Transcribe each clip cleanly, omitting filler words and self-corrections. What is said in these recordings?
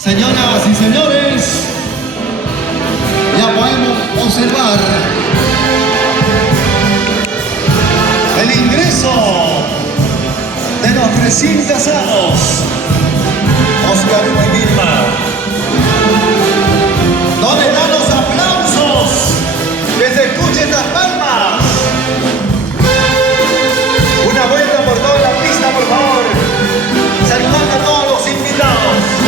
Señoras y señores, ya podemos observar el ingreso de los recién casados, Óscar y Vilma. ¿Dónde están los aplausos? Que se escuchen estas palmas. Una vuelta por toda la pista, por favor. Saludando a todos los invitados.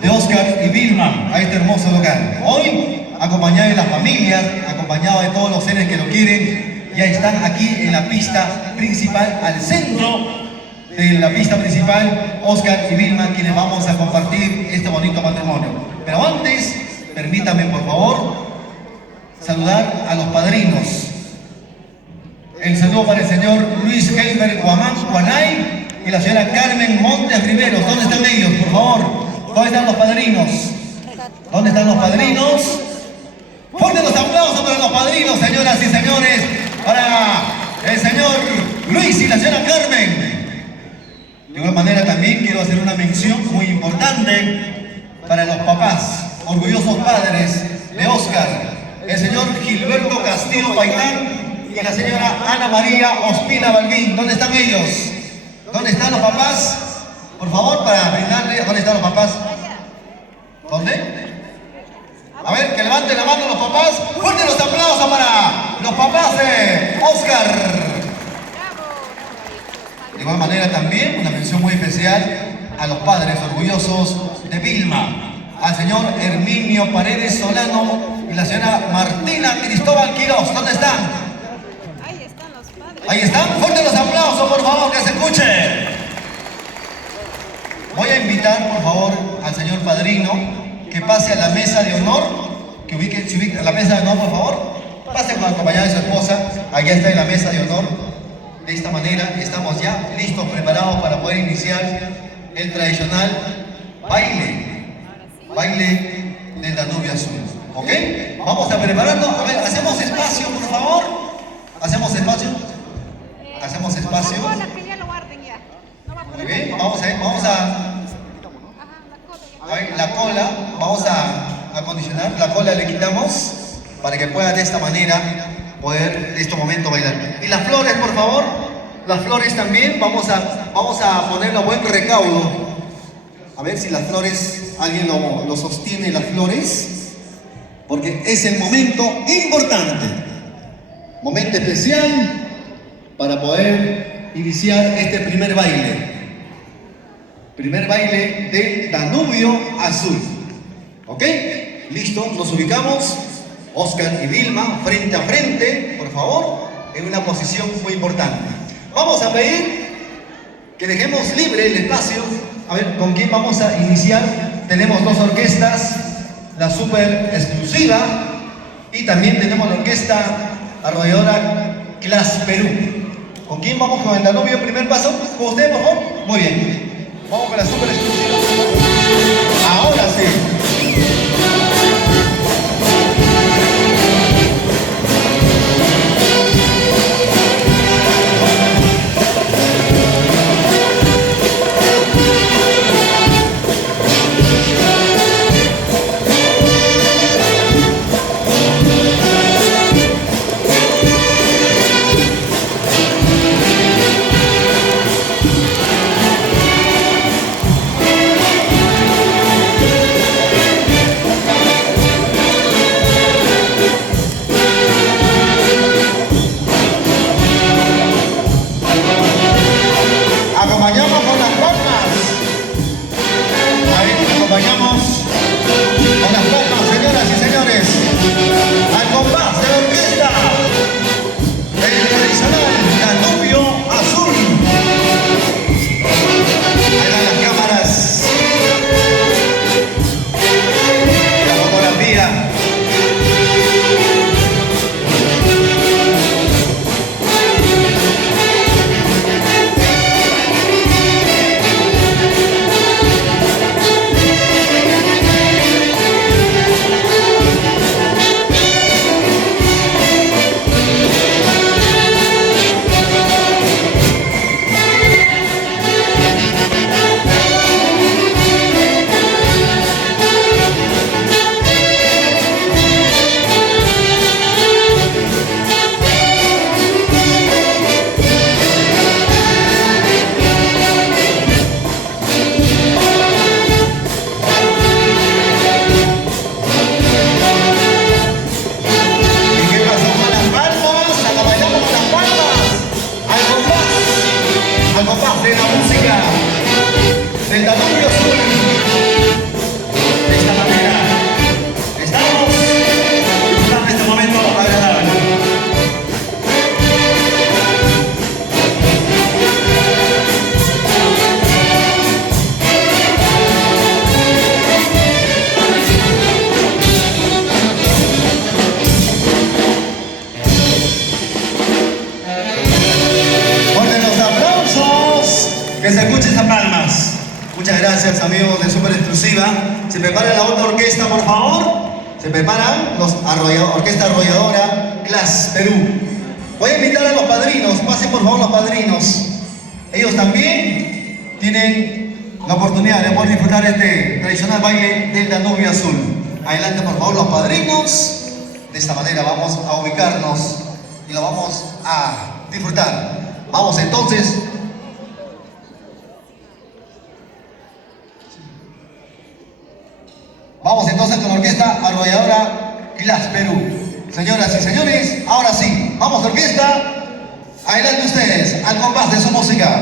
De Óscar y Vilma a este hermoso local. Hoy, acompañado de las familias, acompañado de todos los seres que lo quieren, ya están aquí en la pista principal, al centro de la pista principal, Óscar y Vilma, quienes vamos a compartir este bonito matrimonio. Pero antes, permítame por favor saludar a los padrinos. El saludo para el señor Luis Helber Guanay y la señora Carmen Montes Riveros. ¿Dónde están ellos, por favor? ¿Dónde están los padrinos? ¿Dónde están los padrinos? Fuertes los aplausos para los padrinos, señoras y señores, para el señor Luis y la señora Carmen. De igual manera también quiero hacer una mención muy importante para los papás, orgullosos padres de Óscar, el señor Gilberto Castillo Paitán y la señora Ana María Ospina Balbín. ¿Dónde están ellos? ¿Dónde están los papás? Por favor, para brindarle. ¿Dónde están los papás? ¿Dónde? A ver, que levanten la mano los papás. Fuerte los aplausos para los papás de Óscar igual manera también una mención muy especial a los padres orgullosos de Vilma, al señor Herminio Paredes Solano y la señora Martina Cristóbal Quirós. ¿Dónde están? Ahí están los padres. Ahí están. Fuertes los aplausos, por favor, que se escuche. Voy a invitar, por favor, al señor padrino que pase a la mesa de honor, se ubique a la mesa de honor, por favor. Pase acompañado de su esposa. Allá está en la mesa de honor. De esta manera estamos ya listos, preparados para poder iniciar el tradicional baile del Danubio Azul. ¿Ok? Vamos a prepararnos. A ver, hacemos espacio, por favor. Hacemos espacio. Hacemos espacio. Que ya lo guarden ya. No va a Muy poder. bien, vamos a ver, la cola, vamos a acondicionar, la cola le quitamos para que pueda de esta manera poder en este momento bailar. Y las flores, por favor, las flores también, vamos a ponerlo a buen recaudo. A ver si las flores, alguien lo sostiene, las flores, porque es el momento importante, momento especial para poder iniciar este primer baile. Primer baile del Danubio Azul. ¿Ok? Listo, nos ubicamos. Oscar y Vilma, frente a frente, por favor, en una posición muy importante. Vamos a pedir que dejemos libre el espacio. A ver, ¿con quién vamos a iniciar? Tenemos dos orquestas, la super exclusiva, y también tenemos la orquesta arrolladora Class Perú. ¿Con quién vamos con el Danubio? Primer paso. ¿Con usted, por favor? Muy bien. Vamos con la super exclusiva. Ahora sí. Acompañamos con las palmas. Ahí acompañamos con las palmas, señoras y señores. Al compás de la orquesta, el tradicional Danubio Azul. Ahí van las cámaras. La fotografía. Al compás de la música del Danubio Azul. De esta manera estamos disfrutando este momento agradable. Que se escuchen esas palmas. Muchas gracias, amigos de Super Exclusiva. Se prepara la otra orquesta, por favor. Se preparan los orquesta arrolladora Class Perú. Voy a invitar a los padrinos. Pasen, por favor, los padrinos. Ellos también tienen la oportunidad de poder disfrutar este tradicional baile del Danubio Azul. Adelante, por favor, los padrinos. De esta manera vamos a ubicarnos y lo vamos a disfrutar. Vamos entonces. Vamos entonces con la orquesta arrolladora Class Perú. Señoras y señores, ahora sí, vamos orquesta, adelante ustedes, al compás de su música.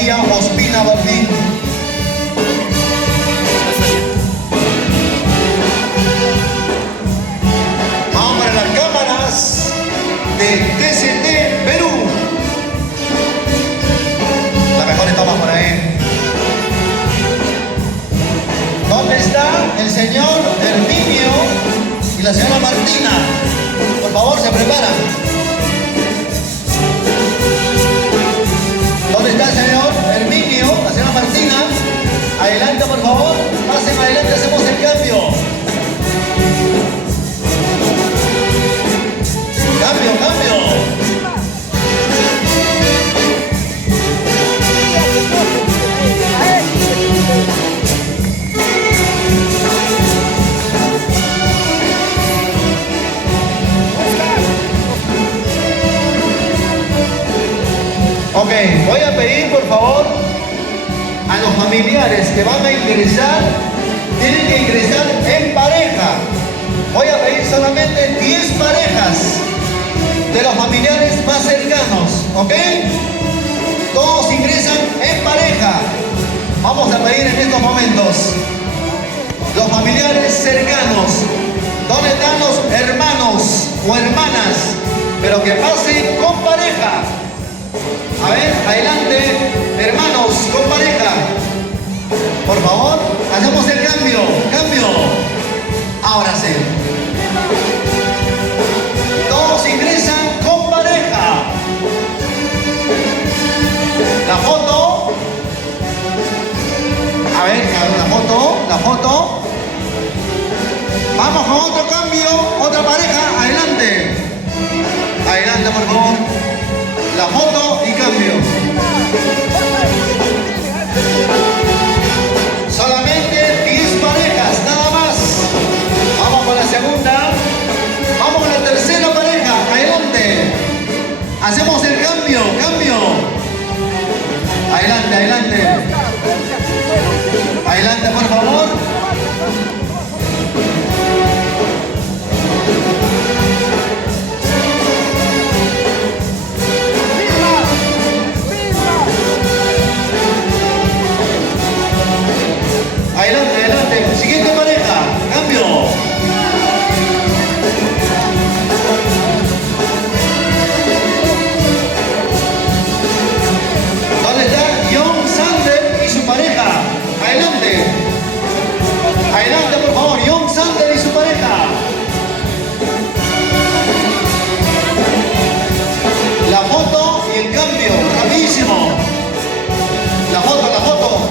María Ospina Balbín. Vamos para las cámaras de TCT Perú. La mejor toma por ahí. ¿Dónde está el señor Herminio y la señora Martina? Por favor, se preparan. ¿Dónde está el señor Herminio, la señora Martina? Adelante, por favor. Pasen adelante, hacemos el cambio. Cambio, cambio. Ok, voy a pedir por favor a los familiares que van a ingresar, tienen que ingresar en pareja. Voy a pedir solamente 10 parejas de los familiares más cercanos, ¿ok? Todos ingresan en pareja. Vamos a pedir en estos momentos los familiares cercanos. ¿Dónde están los hermanos o hermanas? Pero que pasen con pareja. A ver, adelante, hermanos, con pareja. Por favor, hacemos el cambio, cambio. Ahora sí. Todos ingresan con pareja. La foto. A ver, la foto. Vamos con otro cambio, otra pareja, adelante. Adelante, por favor. La foto y cambio. Solamente 10 parejas, nada más. Vamos con la segunda. Vamos con la tercera pareja. Adelante. Hacemos el cambio, cambio. Adelante, adelante. Adelante, por favor. Adelante, adelante. Siguiente pareja. Cambio. ¿Dónde está John Sander y su pareja? Adelante. Adelante, por favor. John Sander y su pareja. La foto y el cambio. Rapidísimo. La foto, la foto.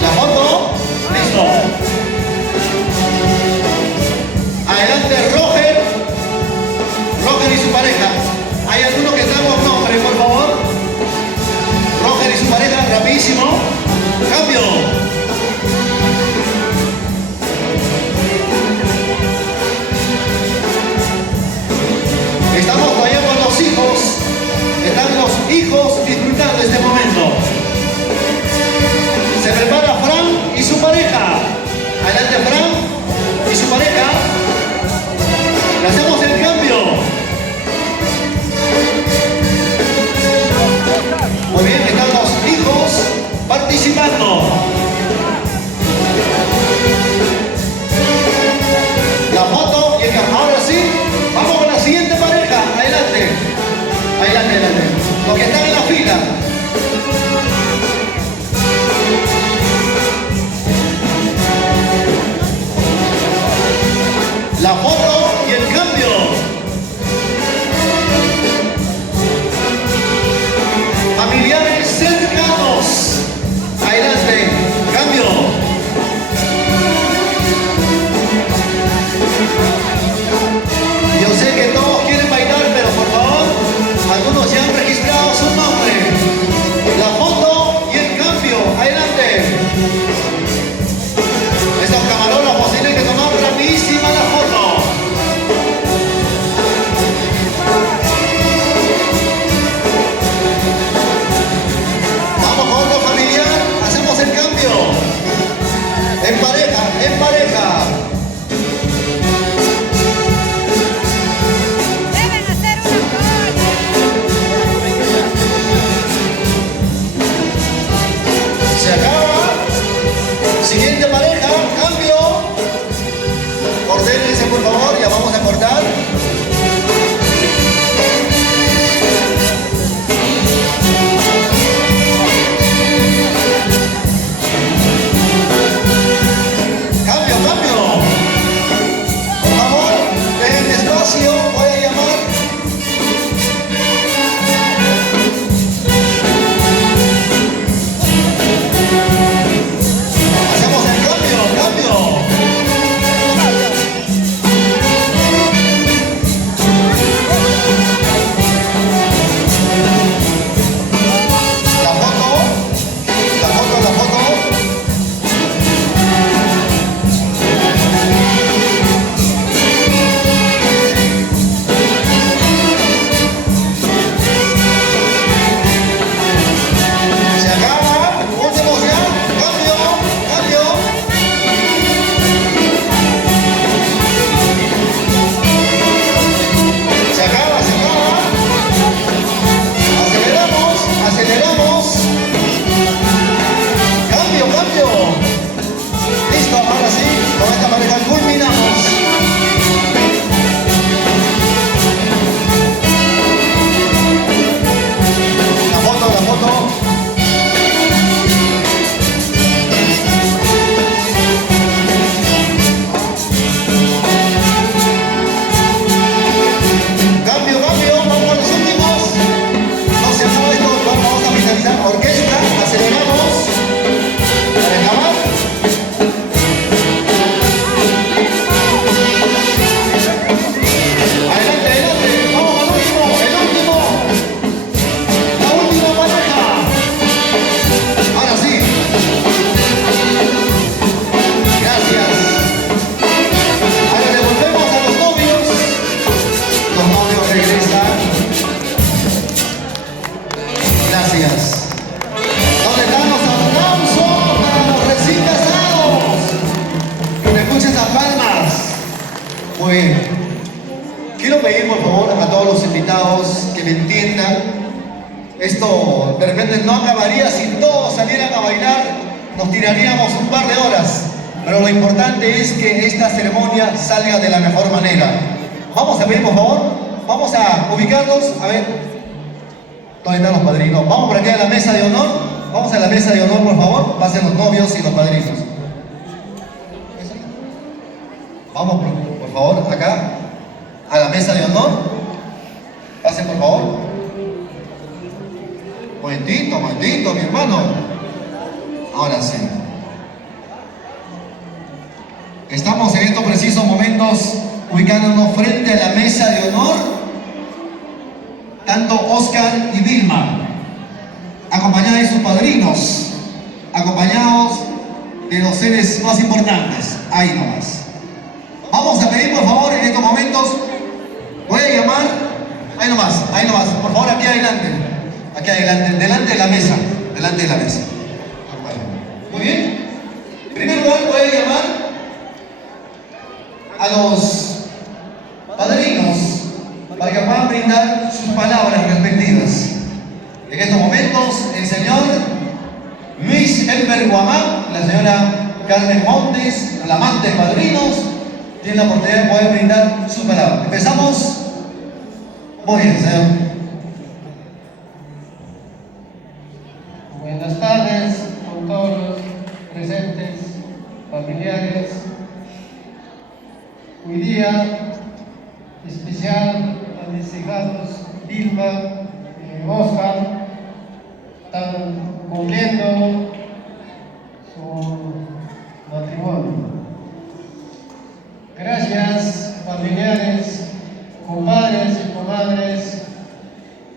La foto, listo. Adelante, Roger y su pareja. ¿Hay alguno que traiga un nombre, por favor? Roger y su pareja, rapidísimo. Cambio. Estamos todavía con los hijos. Están los hijos disfrutando este momento. Se prepara Fran y su pareja. Adelante, Fran y su pareja. Le hacemos el cambio. Muy bien, están los hijos participando. La foto y el cambio. Ahora sí, vamos con la siguiente pareja. Adelante. Adelante, adelante. Los que están en la fila. La foto y el cambio. Familiares cercanos. Adelante. Cambio. Yo sé que todos quieren bailar, pero por favor, algunos ya han registrado su nombre. La foto y el cambio. Adelante. Estos camarógrafos tienen que tomar rapidísima la foto. Vamos con otro familiar, hacemos el cambio. En pareja, en pareja. Deben hacer una cola. esto de repente no acabaría si todos salieran a bailar, nos tiraríamos un par de horas. Pero lo importante es que esta ceremonia salga de la mejor manera. Vamos a pedir, por favor, vamos a ubicarnos, a ver, ¿dónde están los padrinos? Vamos por aquí a la mesa de honor, vamos a la mesa de honor, por favor, pasen los novios y los padrinos. Vamos, por favor, acá, a la mesa de honor, pasen por favor. Momentito, mi hermano. Ahora sí. Estamos en estos precisos momentos ubicándonos frente a la mesa de honor, tanto Oscar y Vilma, acompañados de sus padrinos, acompañados de los seres más importantes. Ahí nomás. Vamos a pedir, por favor, en estos momentos, voy a llamar, ahí nomás, por favor, aquí adelante, delante de la mesa, Muy bien. En primer lugar, voy a llamar a los padrinos para que puedan brindar sus palabras respectivas. En estos momentos, el señor Luis Elber Guamán, la señora Carmen Montes, la amante de padrinos, tiene la oportunidad de poder brindar su palabra. Empezamos. Muy bien, señor. Buenas tardes con todos los presentes, familiares. Hoy día especial a mis hijados Vilma y Oscar están cumpliendo su matrimonio. Gracias, familiares, compadres y comadres,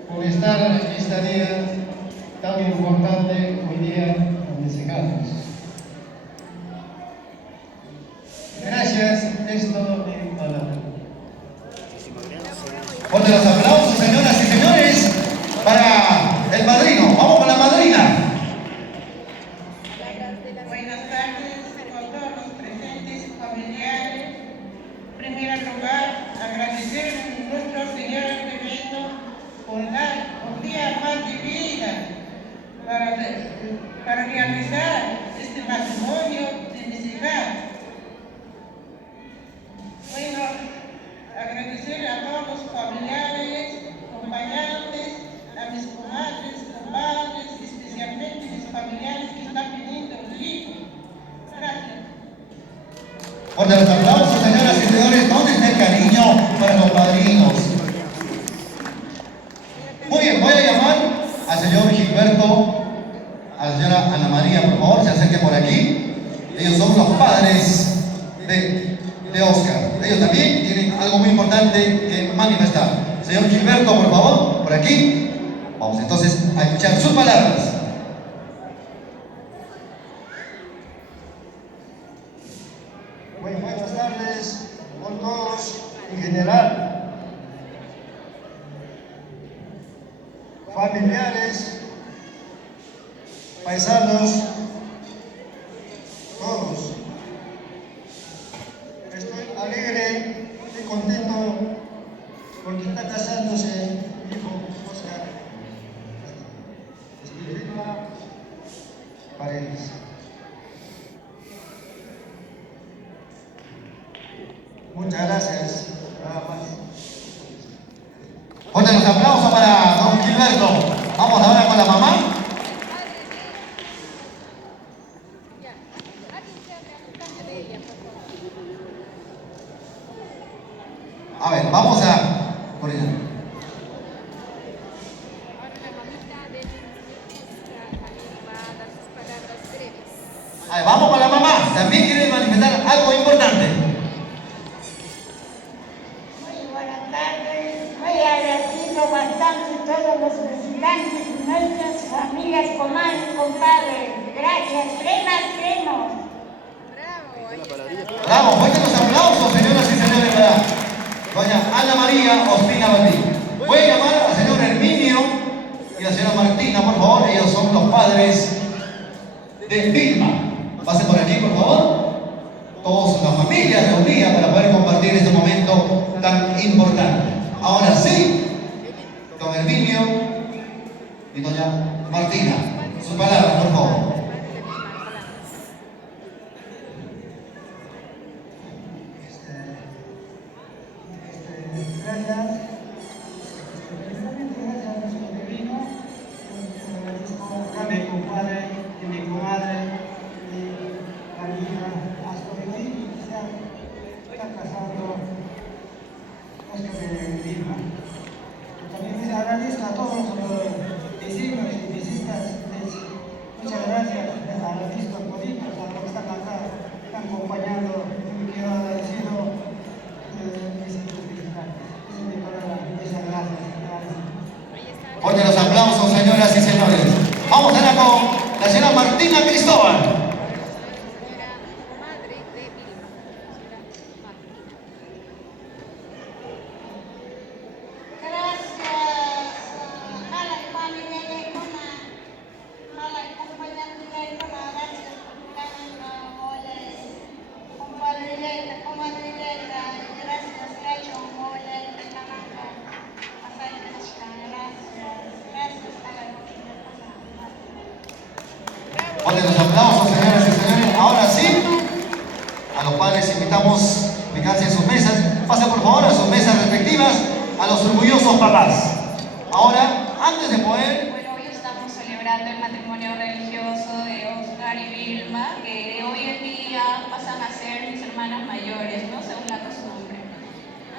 por estar esta día tan importante hoy día con mis hijados. Gracias, es todo mi palabra. Fuerte los aplausos, señoras y señores, para el padrino. Vamos con la madrina. Buenas tardes a todos los presentes familiares. En primer lugar, agradecer a nuestro Señor Divino por dar un día más de vida para realizar este matrimonio de mis hijas. Bueno, agradecer a todos los familiares, acompañantes, a mis comadres, compadres, especialmente mis familiares que están pidiendo el hijo. Gracias. Fuerte los aplausos, señoras y señores. ¿Dónde está el cariño para los padrinos? Muy bien, voy a llamar al señor Gilberto, a la señora Ana María, por favor, se acerque por aquí. Ellos son los padres de Oscar. Ellos también tienen algo muy importante que manifestar. Señor Gilberto, por favor, por aquí. Vamos entonces a escuchar sus palabras. Muy buenas tardes con todos en general, familiares, paisanos, todos. Estoy alegre y contento porque está casándose mi hijo Oscar Espiritual Paredes. Muchas gracias. Nada más. Fuerte los aplausos para don Gilberto. Vamos ahora con la mamá. Ya. Alguien se haga de ella, por favor. A ver, vamos a... por ella. Ahora la mamita de Oscar también va a dar sus palabras breves. A ver, vamos con la mamá. También quiere manifestar algo importante. Muy buenas tardes, muy agradecido bastante a todos los visitantes y nuestras familias, comadres, compadres. Gracias, cremas. Bravo, ahí está. Bravo, fuertes los aplausos, señoras y señores, para doña Ana María Ospina Valdí. Voy a llamar al señor Herminio y a la señora Martina, por favor. Ellos son los padres de Vilma. Pasen por aquí, por favor. Todos la familia reunida para poder compartir este momento tan importante. Ahora sí, don Herminio y doña Martina. Su palabra, por favor. Gracias. Primeramente, gracias a nuestro peregrino. Agradezco a mi compadre y mi comadre y a mi hija hasta hoy que se está casando Oscar de Vilma. También les agradezco a todos los vecinos y visitas. Muchas gracias a los vistos políticos, a los que están acá, están acompañando. Me quiero agradecido. Fuerte los aplausos, señoras y señores. Vamos ahora con la señora Martina Cristóbal. Señora comadre de Vilma, señora Martina. Gracias a la familia de Cona, a la acompañante de Cona, gracias por cada goles, compadrilleta, comadrilleta, gracias, Cacho, goles, de Camanca, gracias a la familia de Cona. Fuerte los aplausos, señoras y señores. Ahora sí, a los padres invitamos a ubicarse en sus mesas. Pasen por favor a sus mesas respectivas, a los orgullosos papás. Ahora, antes de poder... Bueno, hoy estamos celebrando el matrimonio religioso de Oscar y Vilma, que hoy en día pasan a ser mis hermanas mayores, ¿no? Según la costumbre.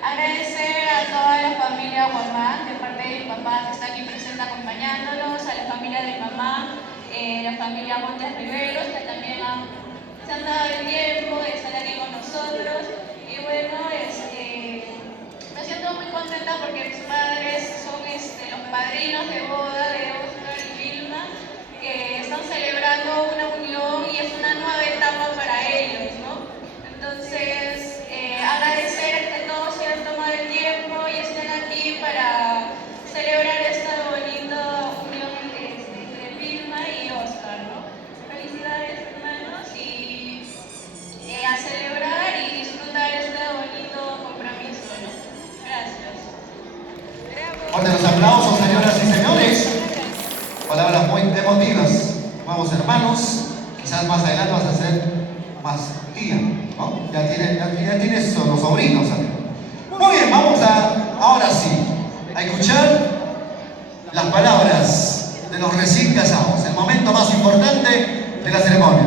Agradecer a toda la familia Guamán, de parte de mi papá que está aquí presente acompañándonos, a la familia de mi mamá, la familia Montes Riveros, que también se han dado el tiempo de estar aquí con nosotros. Y bueno, me siento muy contenta porque mis padres son los padrinos de boda de Oscar y Vilma, que están celebrando una unión y es una nueva etapa para ellos, ¿no? Entonces, agradecer que todos se hayan tomado el tiempo y estén aquí para celebrar esta bonita unión entre Vilma y Oscar, ¿no? Felicidades, hermanos, y a celebrar y disfrutar este bonito compromiso, ¿no? Gracias. Fuerte los aplausos, señoras y señores. Palabras muy emotivas. Nuevos hermanos. Quizás más adelante vas a ser más tía, ¿no? Ya tienes los sobrinos, ¿sabes? Muy bien, vamos ahora sí, a escuchar las palabras de los recién casados. El momento más importante de la ceremonia.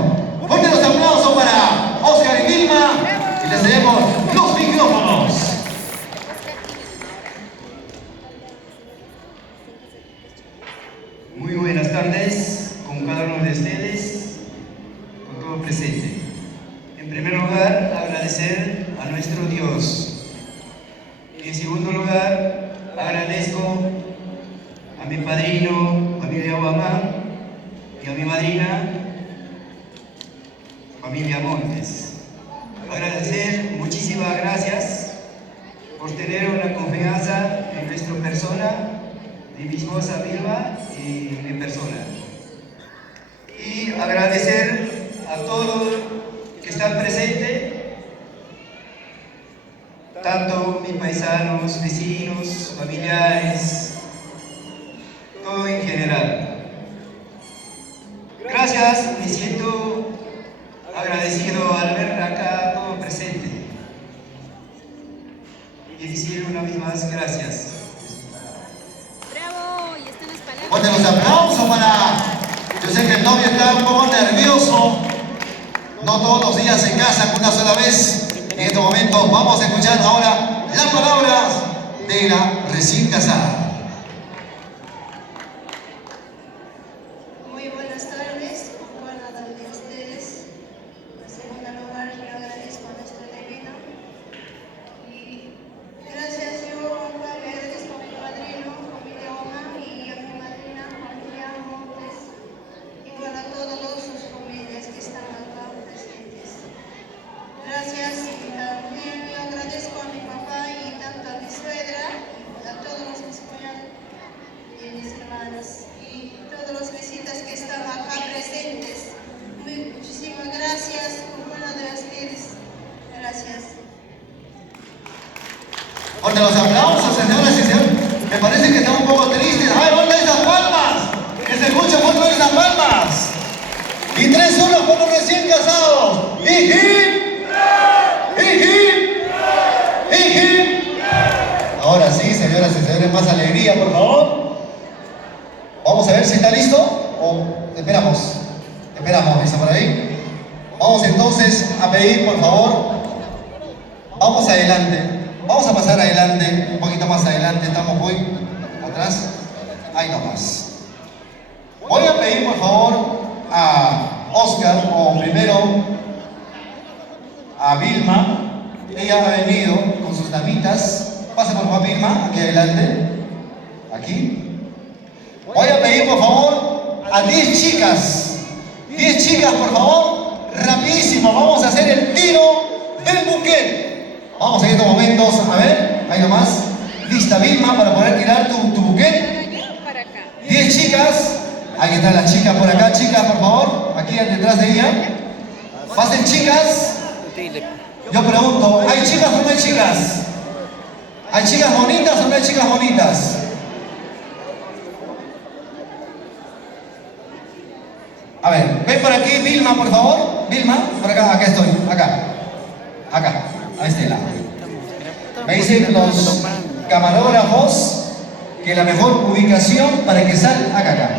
Fuerte los aplausos para Oscar y Vilma. Y les cedemos los micrófonos. Muy buenas tardes con cada uno de ustedes, con todo presente. En primer lugar, agradecer a nuestro Dios. En segundo lugar, agradezco a mi padrino, familia Guamán, y a mi madrina, familia Montes. Agradecer, muchísimas gracias por tener una confianza en nuestra persona, de mi esposa Vilma y mi persona. Y agradecer a todos que están presentes, tanto mis paisanos, vecinos, familiares, todo en general. Gracias, me siento agradecido al ver acá todo presente. Y decir una vez más gracias. Bravo, y están las palabras. Fuerte los aplausos para... Yo sé que el novio está un poco nervioso. No todos los días se casan una sola vez. En estos momentos vamos a escuchar ahora las palabras de la recién casada. Muy buenas tardes, con cada uno de ustedes. En segundo lugar, yo agradezco a nuestro divino. Y gracias, yo le agradezco a mi padrino, familia Oma, y a mi madrina, familia Montes, igual a todas sus familias que están acá presentes. Gracias, y también yo agradezco a mi papá y tanto a mi suegra, a todos mis cuñados y mis hermanos y todos los visitas que están acá presentes. Muchísimas gracias por uno de ustedes. Gracias. Fuerte los aplausos, señoras y señores. Me parece que están un poco tristes. ¡Ay, dónde esas palmas! más alegría, por favor. Vamos a ver si está listo o esperamos. Esperamos, ¿está por ahí? Vamos entonces a pedir, por favor, vamos adelante. Vamos a pasar adelante, un poquito más adelante, estamos muy atrás. Ahí nomás. Voy a pedir, por favor, a Oscar, o primero a Vilma. Ella ha venido con sus damitas. Pase por favor, Vilma, aquí adelante. Aquí. Voy a pedir, por favor, a 10 chicas. 10 chicas, por favor. Rapidísimo, vamos a hacer el tiro del buquet. Vamos en estos momentos, a ver, ahí nomás. Lista, Vilma, para poder tirar tu buquet. Para acá. 10 chicas. Ahí están las chicas por acá, chicas, por favor. Aquí detrás de ella. Pasen, chicas. Yo pregunto, ¿hay chicas o no hay chicas? ¿Hay chicas bonitas o no hay chicas bonitas? A ver, ven por aquí, Vilma, por favor. Vilma, por acá, acá estoy, acá. Acá, a este lado. Me dicen los camarógrafos que la mejor ubicación para que salga acá.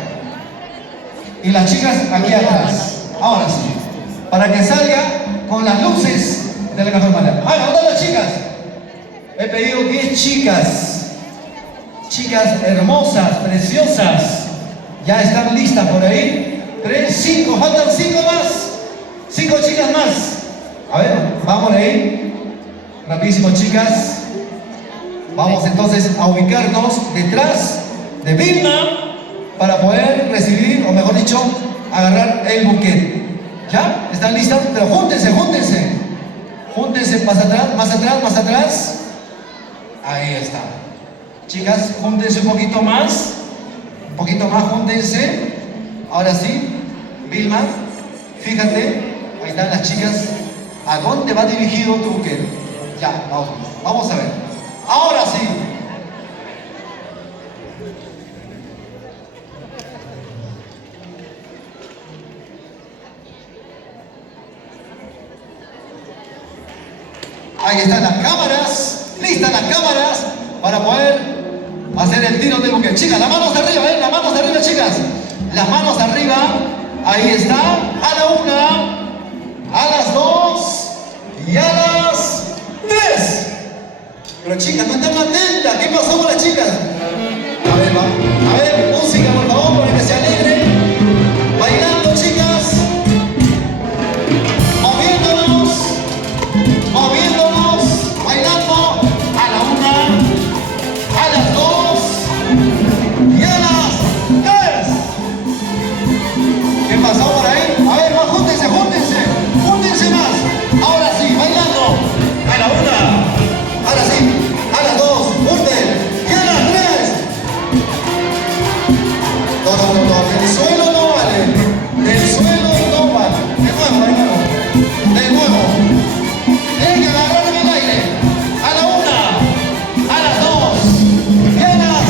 Y las chicas aquí atrás. Ahora sí. Para que salga con las luces de la mejor manera. Ah, ¿dónde están las chicas? He pedido 10 chicas. Chicas hermosas, preciosas. Ya están listas por ahí. 3, 5, faltan 5 más. 5 chicas más. A ver, vamos ahí. Rapidísimo, chicas. Vamos entonces a ubicarnos detrás de Vilma para poder recibir, o mejor dicho, agarrar el buquet. ¿Ya? ¿Están listas? Pero júntense, júntense. Júntense más atrás, más atrás, más atrás. Ahí está. Chicas, júntense un poquito más. Un poquito más, júntense. Ahora sí, Vilma, fíjate, ahí están las chicas. ¿A dónde va dirigido tu buquet? Ya, vamos a ver. Ahora sí. Ahí están las cámaras, listas las cámaras para poder hacer el tiro del buquet. Chicas, las manos arriba, las manos arriba, chicas. Las manos arriba, ahí está. A la 1, a las 2 y a las 3. Pero chicas, no están atentas. ¿Qué pasó con las chicas? A ver, vamos. A ver, música por favor, para que se alegren. Bailando, chicas. Moviéndonos. Moviéndonos. Bailando. A la 1, a las 2 y a las 3. ¿Qué pasó por ahí? A ver, más, júntense, júntense. Júntense más. Ahora sí, bailando. A la 1. Ahora sí, a las 2, junten, y a las 3. No, del suelo no vale, del suelo no vale. De nuevo, de nuevo. Tienen que agarrar el aire. A la 1, a las 2, y a las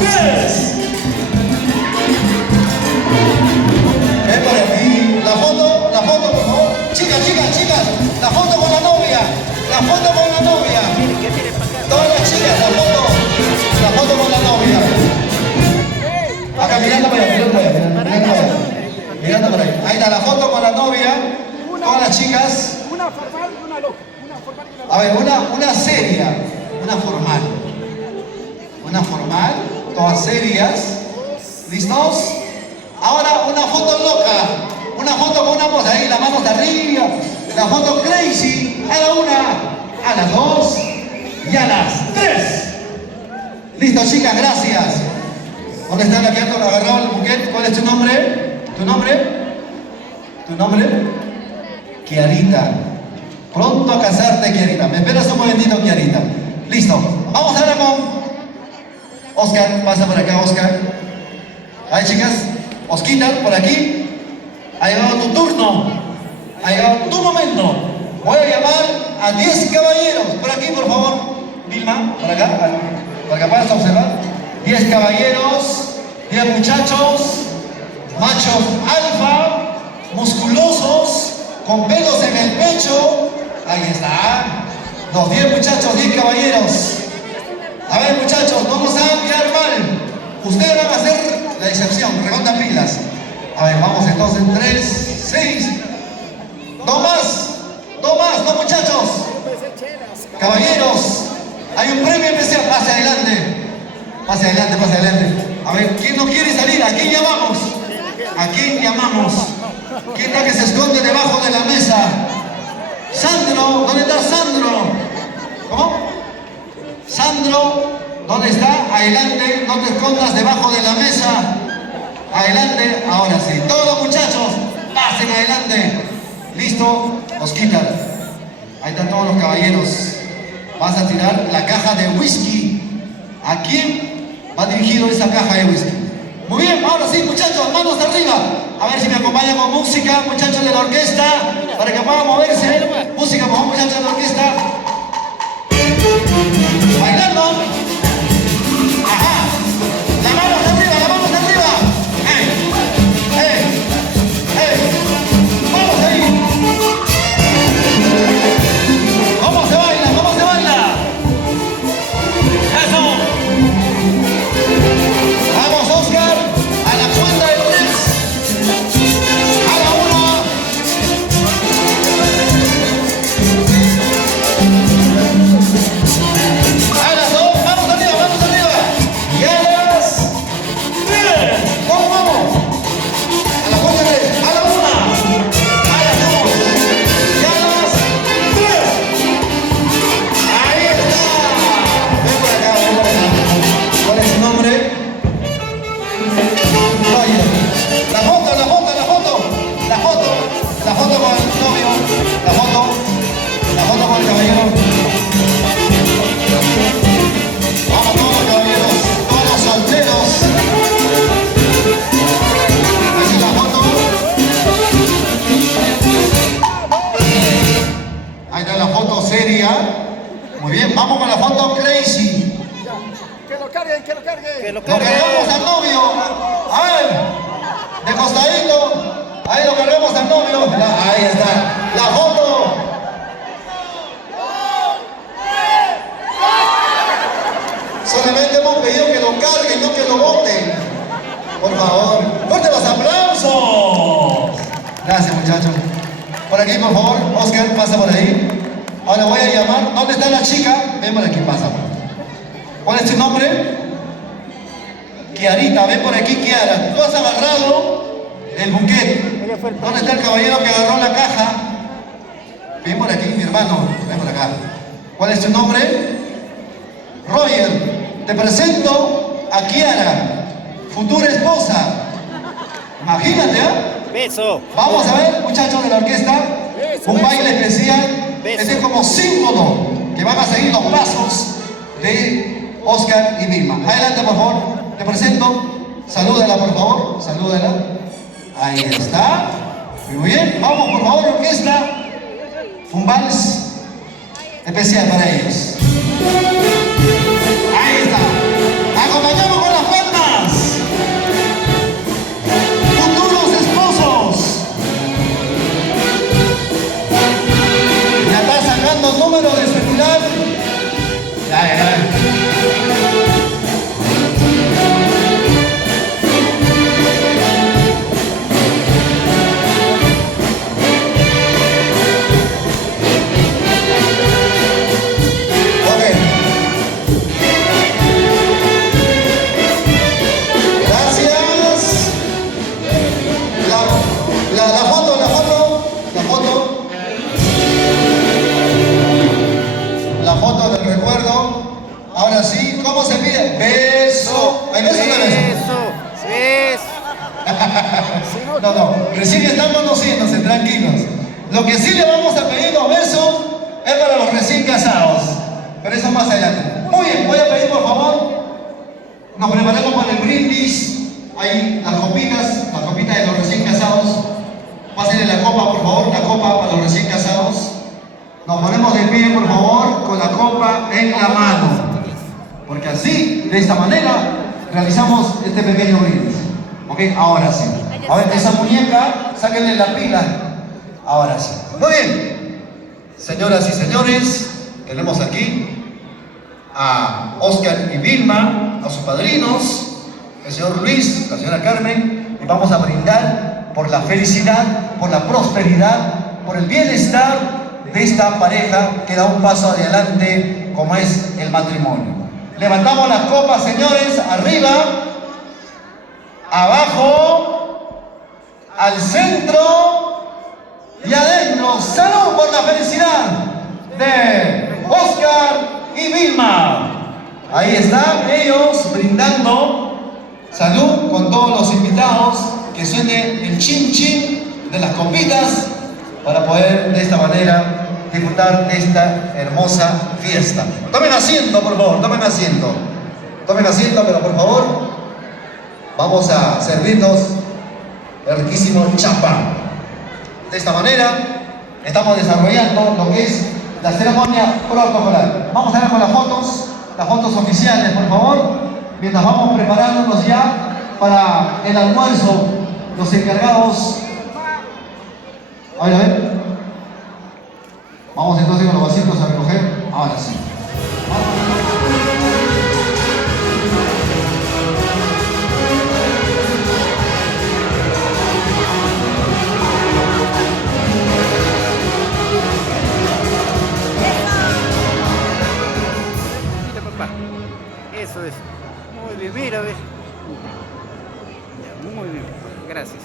3. Ven por aquí, la foto, por favor. Chicas, la foto con la novia, la foto con la novia. Todas las chicas, la foto con la novia. Acá mirando para allá, mirando para allá. Ahí está la foto con la novia, todas las chicas. Una formal y una loca. Una formal y una loca. A ver, una seria, una formal. Una formal, todas serias. ¿Listos? Ahora una foto loca. Una foto con una voz ahí, las manos de arriba. La foto crazy. A la 1, a las 2 y a las 3. Listo, chicas, gracias. ¿Dónde está la que ha agarrado el buquet? ¿Cuál es tu nombre? ¿Tu nombre? ¿Tu nombre? Kiarita. Pronto a casarte, Kiarita. Me esperas un momentito, Kiarita. Listo. Vamos ahora con Oscar. Pasa por acá, Oscar. Ahí, chicas. Osquita, por aquí. Ha llegado tu turno. Ha llegado tu momento. Voy a llamar a 10 caballeros. Por aquí, por favor. Vilma, por acá. Para que puedas observar. 10 caballeros, 10 muchachos, machos alfa, musculosos, con pelos en el pecho. Ahí está. Los 10 muchachos, 10 caballeros. A ver, muchachos, no nos hagan quedar mal. Ustedes van a hacer la excepción, remontan pilas. A ver, vamos entonces, 3, 6. Dos más, dos muchachos. Caballeros, hay un premio especial. Pase adelante. Pase adelante, pase adelante. A ver, ¿quién no quiere salir? ¿A quién llamamos? ¿A quién llamamos? ¿Quién está que se esconde debajo de la mesa? Sandro, ¿dónde está Sandro? ¿Cómo? Sandro, ¿dónde está? Adelante, no te escondas debajo de la mesa. Adelante, ahora sí. Todos los muchachos, pasen adelante. ¿Listo? Osquita. Ahí están todos los caballeros. Vas a tirar la caja de whisky. ¿A quién va dirigido esa caja de whisky? Muy bien, ahora sí, muchachos, manos arriba. A ver si me acompañan con música, muchachos de la orquesta, para que puedan moverse. Música, por favor, muchachos de la orquesta. Bailando. Ajá. Las manos arriba, las manos arriba. Vamos ahí. ¿Cómo se baila? ¿Cómo se baila? Eso. Vamos, Oscar, a la cuenta de 3. A la 1. A las 2. Vamos arriba, vamos arriba. Y a las 3. ¿Cómo vamos? A la cuenta de 3. A la 1. A las 2. Y a las 3. Ahí está. Ven por acá, ven por acá. ¿Cuál es su nombre? La foto, la foto, la foto, la foto, la foto con el novio, la foto con el caballero. Vamos todos los caballeros, todos los solteros. Esa es la foto. Ahí está la foto seria. Muy bien, vamos con la foto crazy. Que lo carguen, que lo carguen. Lo cargamos al novio. A ver. De costadito, ahí lo cargamos al novio. Ahí está, la foto. Solamente hemos pedido que lo carguen, no que lo boten. Por favor, fuerte los aplausos. Gracias, muchachos. Por aquí, por favor, Oscar, pasa por ahí. Ahora voy a llamar. ¿Dónde está la chica? Ven por aquí, pasa. ¿Cuál es tu nombre? Kiarita, ven por aquí, Kiara. Tú has agarrado el buquete. ¿Dónde está el caballero que agarró la caja? Ven por aquí, mi hermano. Ven por acá. ¿Cuál es tu nombre? Roger. Te presento a Kiara, futura esposa. Imagínate, ¿eh? Beso. Vamos a ver, muchachos de la orquesta, un baile especial. Este es como símbolo que van a seguir los pasos de Oscar y Vilma. Adelante, por favor. Te presento, salúdala por favor, salúdala. Ahí está. Muy bien, vamos por favor, orquesta. Un vals especial para ellos. Ahí está. Acompañamos con las palmas. Futuros esposos. Ya está sacando número de celular. Dale. La foto del recuerdo. Ahora sí, ¿cómo se pide? Beso. ¿Hay beso o no hay beso? No, recién están conociéndose, tranquilos. Lo que sí le vamos a pedir los besos es para los recién casados. Pero eso más adelante. Muy bien, voy a pedir por favor, nos preparemos para el brindis. Hay las copitas de los recién casados. Pásenle la copa, por favor, la copa para los recién casados. Nos ponemos de pie, por favor, con la copa en la mano. Porque así, de esta manera, realizamos este pequeño brindis. ¿Ok? Ahora sí. A ver, esa muñeca, sáquenle la pila. Ahora sí. Muy bien. Señoras y señores, tenemos aquí a Oscar y Vilma, a sus padrinos, el señor Luis, la señora Carmen, y vamos a brindar por la felicidad, por la prosperidad, por el bienestar de esta pareja que da un paso adelante como es el matrimonio. Levantamos las copas, señores, arriba, abajo, al centro y adentro. ¡Salud por la felicidad de Oscar y Vilma! Ahí están ellos brindando salud con todos los invitados. Que suene el chin chin de las copitas para poder de esta manera disfrutar de esta hermosa fiesta. Tomen asiento, por favor, tomen asiento. Tomen asiento, pero por favor, vamos a servirnos el riquísimo champán. De esta manera, estamos desarrollando lo que es la ceremonia protocolar. Vamos a ver con las fotos oficiales, por favor, mientras vamos preparándonos ya para el almuerzo. Los encargados. A ver. Vamos entonces con los vasitos a recoger. Ahora sí. Mira, papá. Eso es. Muy bien, mira, ves. Muy bien. Gracias.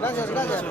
Gracias, gracias.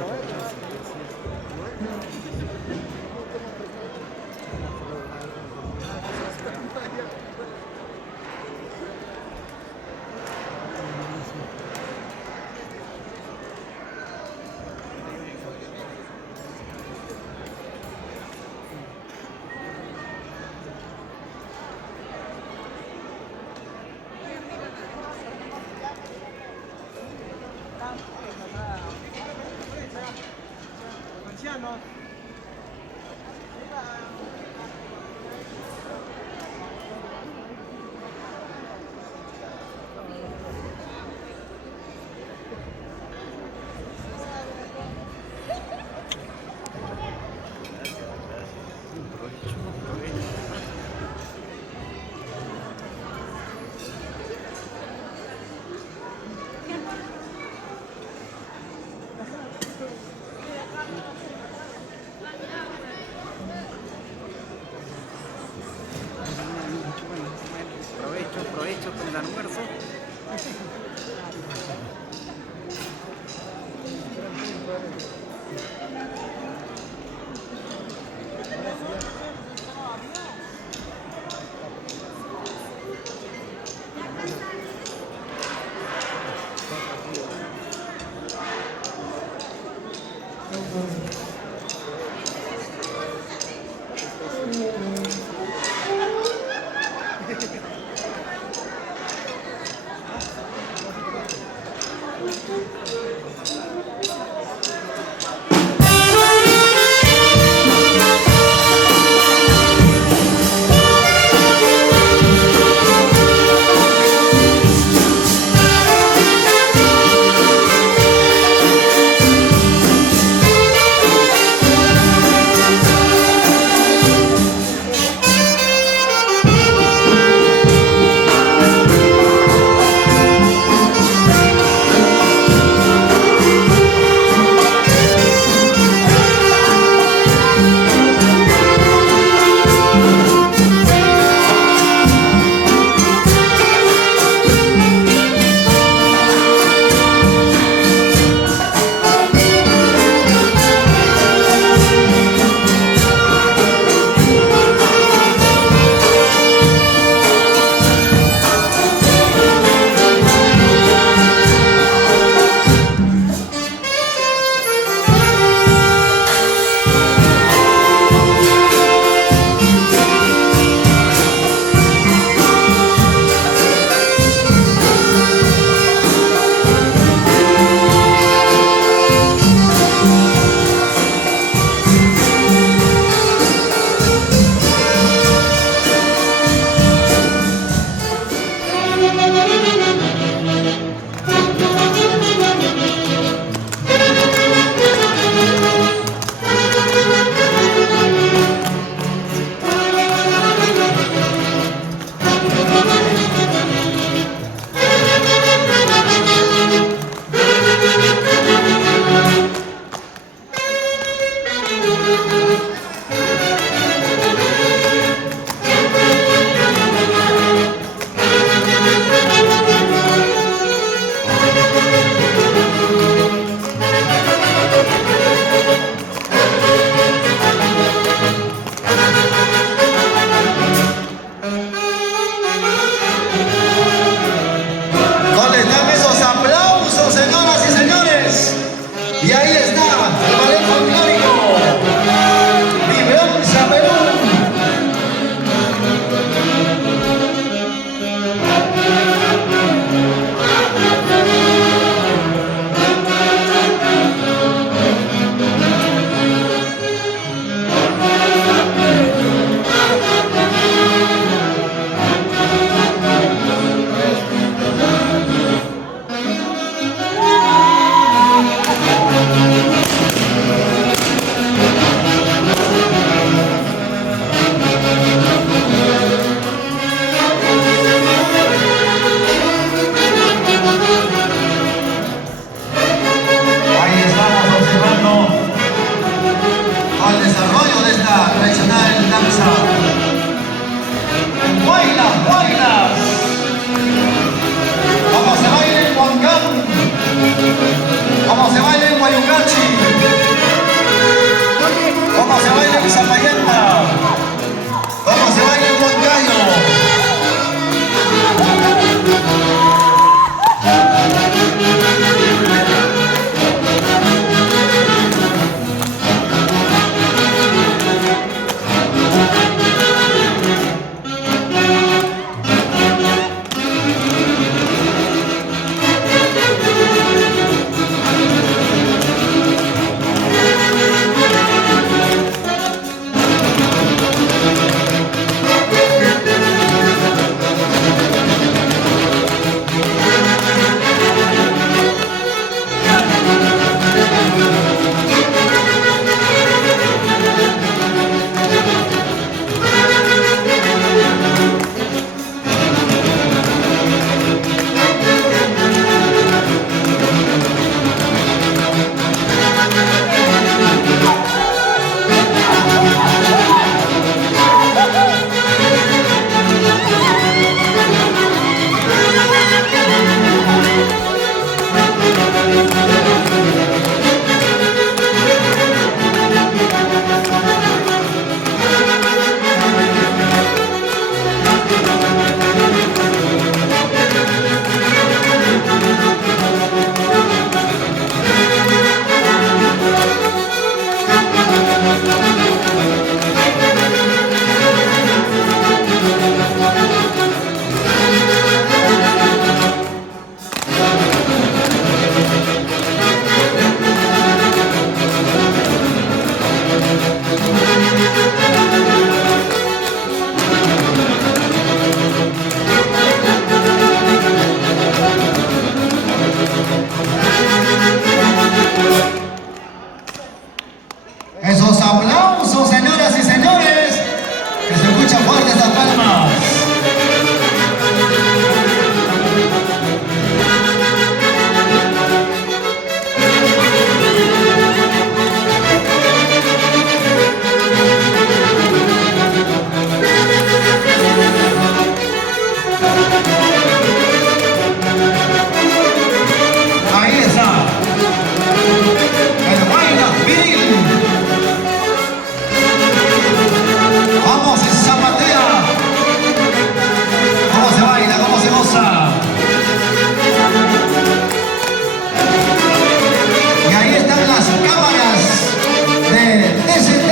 DCT,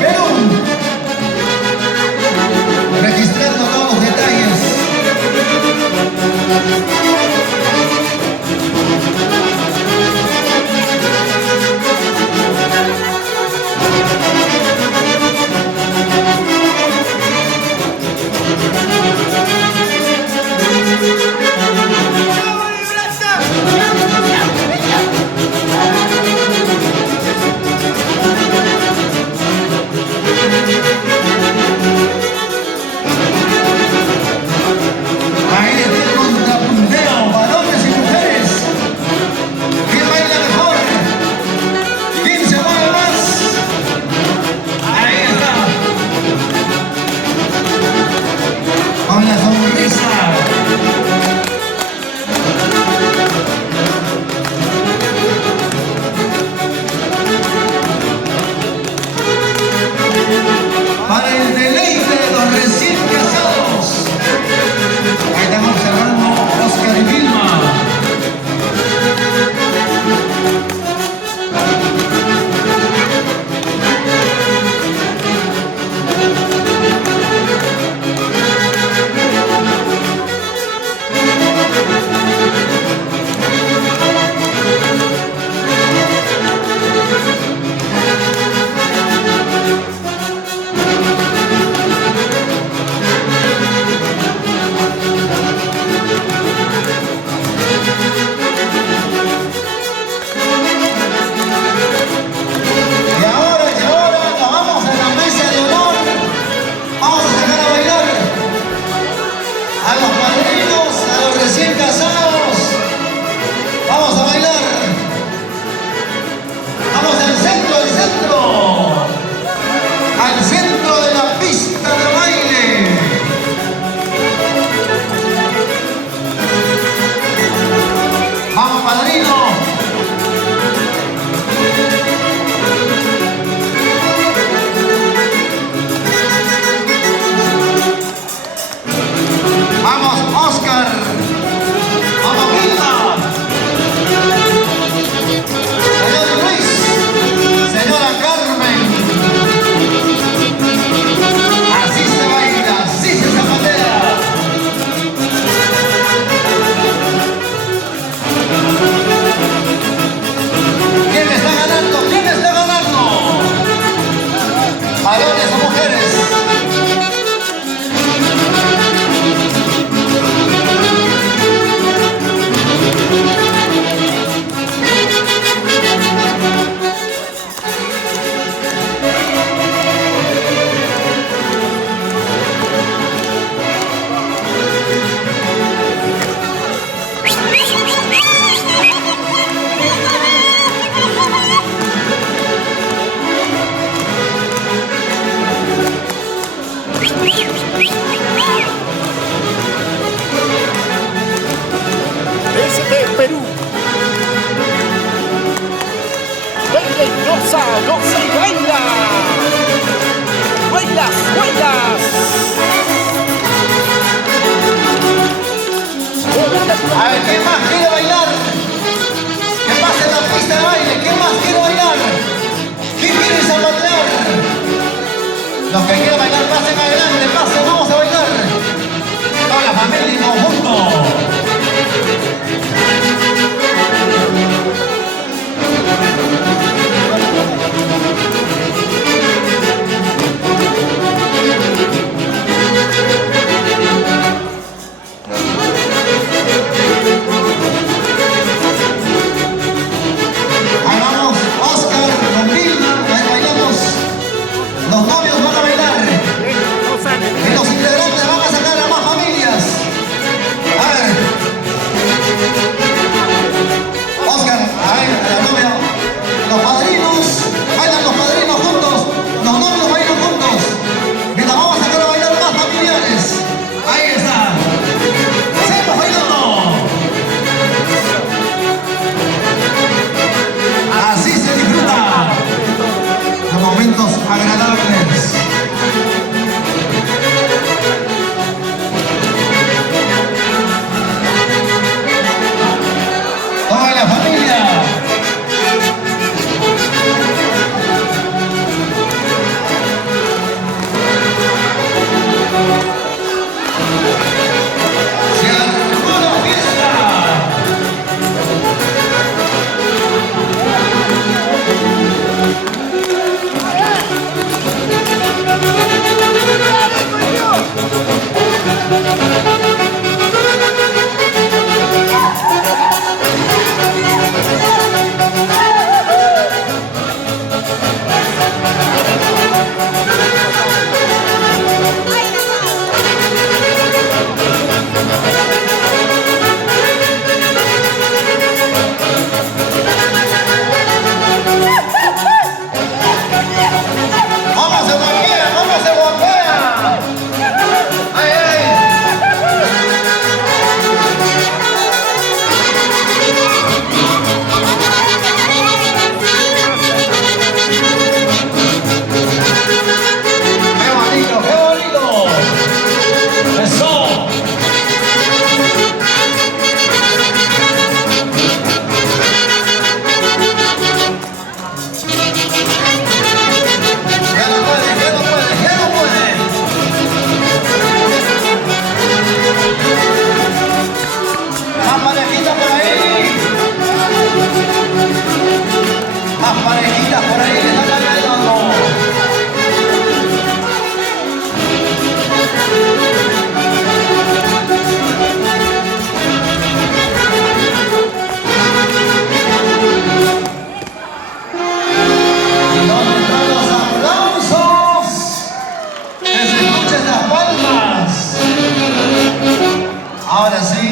Perú. Registrando todos los detalles. Ahí está el contrapunteo, varones y mujeres. ¿Quién baila mejor? ¿Quién se mueve más? Ahí está. Con la sonrisa. Para el deleite de los recién casados. Ahí estamos observando Oscar y Vilma. Y ahora nos vamos a la mesa de honor. Vamos a sacar a bailar a los padrinos, a los recién casados. Vamos a bailar. Vamos al centro, al centro de la pista de baile. Vamos, padrino. Vamos, Oscar. Vamos, Vilma. Señor Luis. Señora Carmen. Así se baila, así se zapatea. ¿Quién está ganando? ¿Quién está ganando? ¿Varones o mujeres? DCT Perú. Baila y goza, goza y baila. Bailas, bailas. A ver, ¿quién más quiere bailar? Que pase en la pista de baile. ¿Quién más quiere bailar? ¿Quién quiere zapatear? Los que quieren bailar, pasen adelante, pasen, vamos a bailar. Toda la familia en conjunto. Ahí vamos, Oscar con Vilma, ahí bailamos. Los novios van a bailar. Y los integrantes van a sacar a más familias. A ver. Oscar, a ver, a la novia. Los padrinos, bailan los padrinos juntos. Los novios bailan juntos. Mientras vamos a sacar a bailar más familiares. Ahí está. Seguimos bailando. Así se disfruta de momentos agradables. Toda la familia. Ahora sí,